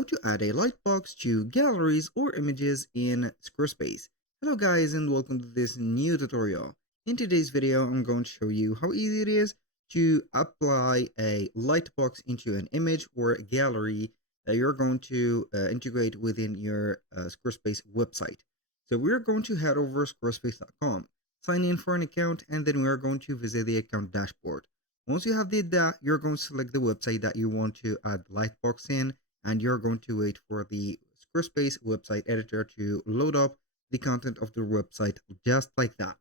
how to add a lightbox to galleries or images in Squarespace. Hello guys and welcome to this new tutorial. In today's video I'm going to show you how easy it is to apply a lightbox into an image or a gallery that you're going to integrate within your Squarespace website. So we're going to head over squarespace.com, sign in for an account, and then we're going to visit the account dashboard. Once you have did that, you're going to select the website that you want to add Lightbox in, and you're going to wait for the Squarespace website editor to load up the content of the website just like that.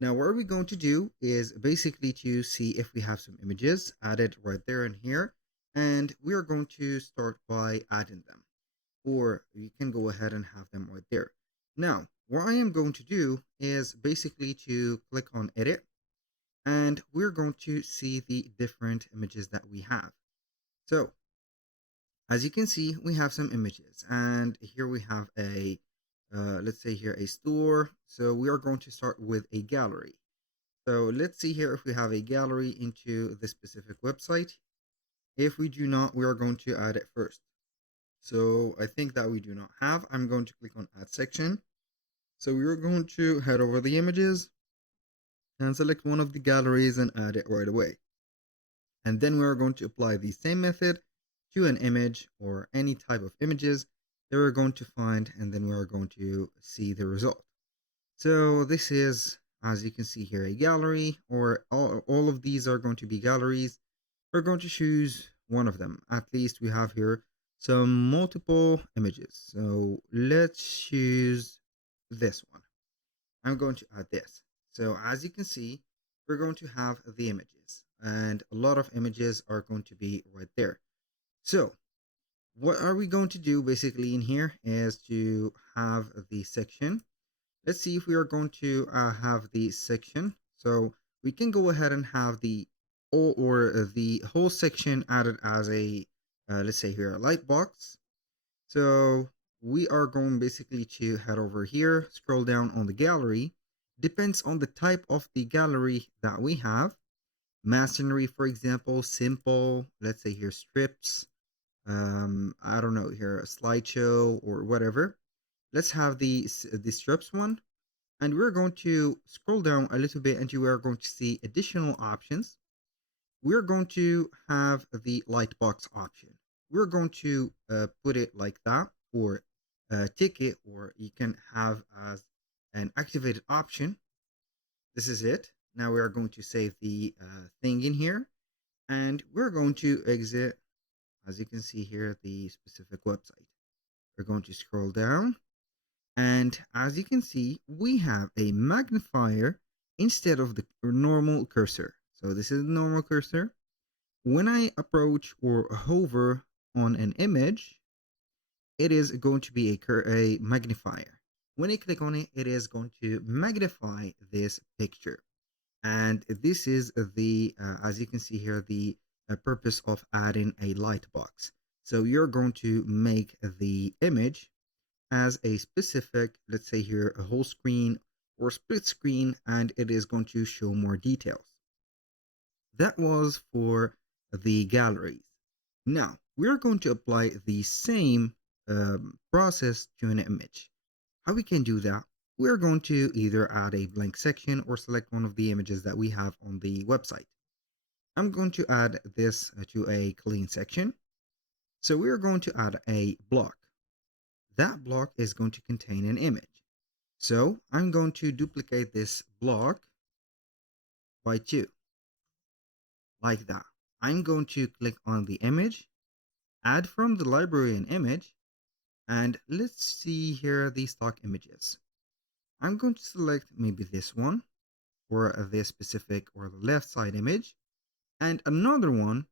Now, what we're going to do is basically to see if we have some images added right there and here, and we are going to start by adding them, or you can go ahead and have them right there. Now, what I am going to do is basically to click on edit, and we're going to see the different images that we have. So as you can see, we have some images, and here we have a let's say here a store. So we are going to start with a gallery. So let's see here if we have a gallery into this specific website. If we do not, we are going to add it first. So I think that we do not have. I'm going to click on add section. So we are going to head over the images and select one of the galleries and add it right away. And then we are going to apply the same method to an image or any type of images that we're going to find, and then we're going to see the result. So this is, as you can see here, a gallery, or all of these are going to be galleries. We're going to choose one of them. At least we have here some multiple images. So let's choose this one. I'm going to add this. So as you can see, we're going to have the images, and a lot of images are going to be right there. So what are we going to do basically in here is to have the section. Let's see if we are going to have the section. So we can go ahead and have the whole section added as a let's say here a light box. So we are going basically to head over here, scroll down on the gallery. Depends on the type of the gallery that we have. Masonry, for example, simple, let's say here strips, I don't know here, a slideshow or whatever. Let's have the strips one, and we're going to scroll down a little bit, and you are going to see additional options. We're going to have the lightbox option. We're going to put it like that, or tick it, or you can have as an activated option. This is it. Now we are going to save the thing in here, and we're going to exit. As you can see here, the specific website. We're going to scroll down, and as you can see, we have a magnifier instead of the normal cursor. So this is the normal cursor. When I approach or hover on an image, it is going to be a magnifier. When I click on it, it is going to magnify this picture. And this is the, as you can see here, the purpose of adding a lightbox. So you're going to make the image as a specific, let's say here, a whole screen or split screen, and it is going to show more details. That was for the galleries. Now we're going to apply the same process to an image. How we can do that? We're going to either add a blank section or select one of the images that we have on the website. I'm going to add this to a clean section. So we're going to add a block. That block is going to contain an image. So I'm going to duplicate this block by 2, like that. I'm going to click on the image, add from the library an image, and let's see here the stock images. I'm going to select maybe this one for this specific or the left side image, and another one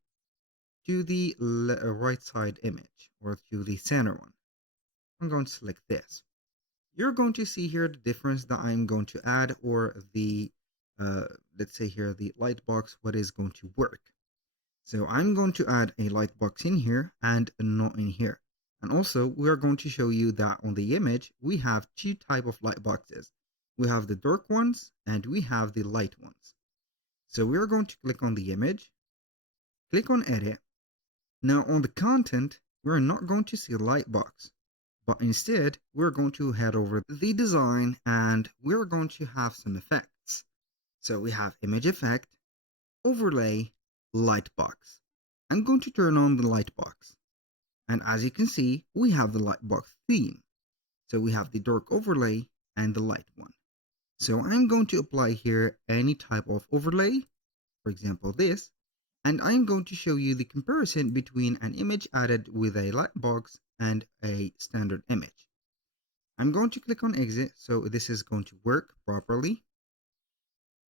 to the right side image or to the center one. I'm going to select this. You're going to see here the difference that I'm going to add, or the let's say here the lightbox, what is going to work. So I'm going to add a lightbox in here and not in here. And also we are going to show you that on the image we have 2 types of lightboxes. We have the dark ones and we have the light ones. So we are going to click on the image, click on edit. Now on the content, we're not going to see Lightbox, but instead we're going to head over the design and we're going to have some effects. So we have image effect, overlay, Lightbox. I'm going to turn on the Lightbox. And as you can see, we have the Lightbox theme. So we have the dark overlay and the light one. So I'm going to apply here any type of overlay, for example this, and I'm going to show you the comparison between an image added with a Lightbox and a standard image. I'm going to click on exit so this is going to work properly.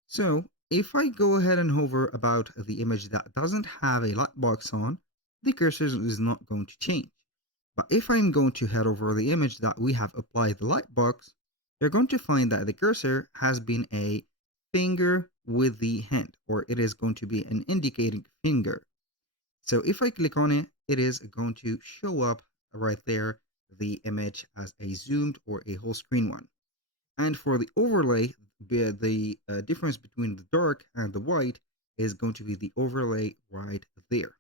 So if I go ahead and hover about the image that doesn't have a Lightbox on, the cursor is not going to change. But if I'm going to head over the image that we have applied the Lightbox, you're going to find that the cursor has been a finger with the hand, or it is going to be an indicating finger. So if I click on it, it is going to show up right there the image as a zoomed or a whole screen one. And for the overlay, the difference between the dark and the white is going to be the overlay right there.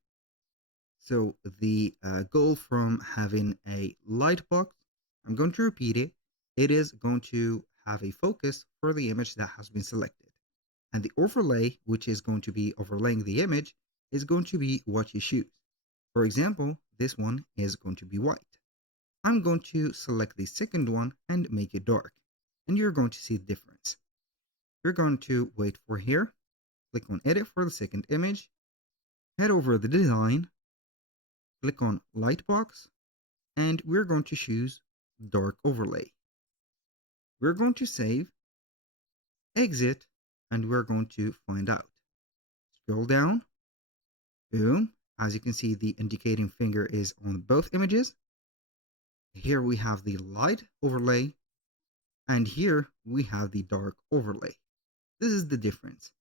So the goal from having a light box, I'm going to repeat it. It is going to have a focus for the image that has been selected. And the overlay, which is going to be overlaying the image, is going to be what you choose. For example, this one is going to be white. I'm going to select the second one and make it dark. And you're going to see the difference. You're going to wait for here, click on edit for the second image, head over the design, click on Lightbox, and we're going to choose dark overlay. We're going to save, exit, and we're going to find out. Scroll down, boom. As you can see, the indicating finger is on both images. Here we have the light overlay, and here we have the dark overlay. This is the difference.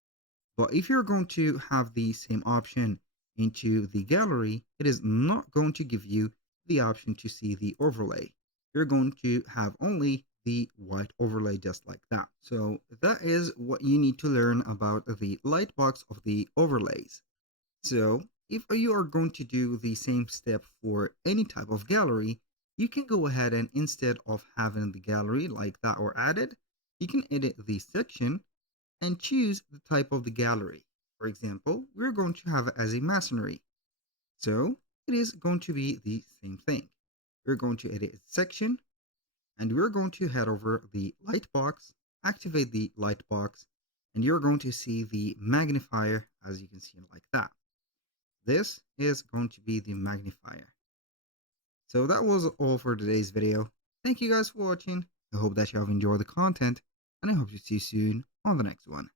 But if you're going to have the same option into the gallery, it is not going to give you the option to see the overlay. You're going to have only the white overlay just like that. So that is what you need to learn about the Lightbox of the overlays. So if you are going to do the same step for any type of gallery, you can go ahead and instead of having the gallery like that or added, you can edit the section and choose the type of the gallery. For example, we're going to have it as a masonry. So it is going to be the same thing. We're going to edit its section and we're going to head over the Lightbox, activate the Lightbox, and you're going to see the magnifier as you can see like that. This is going to be the magnifier. So that was all for today's video. Thank you guys for watching. I hope that you have enjoyed the content and I hope to see you soon on the next one.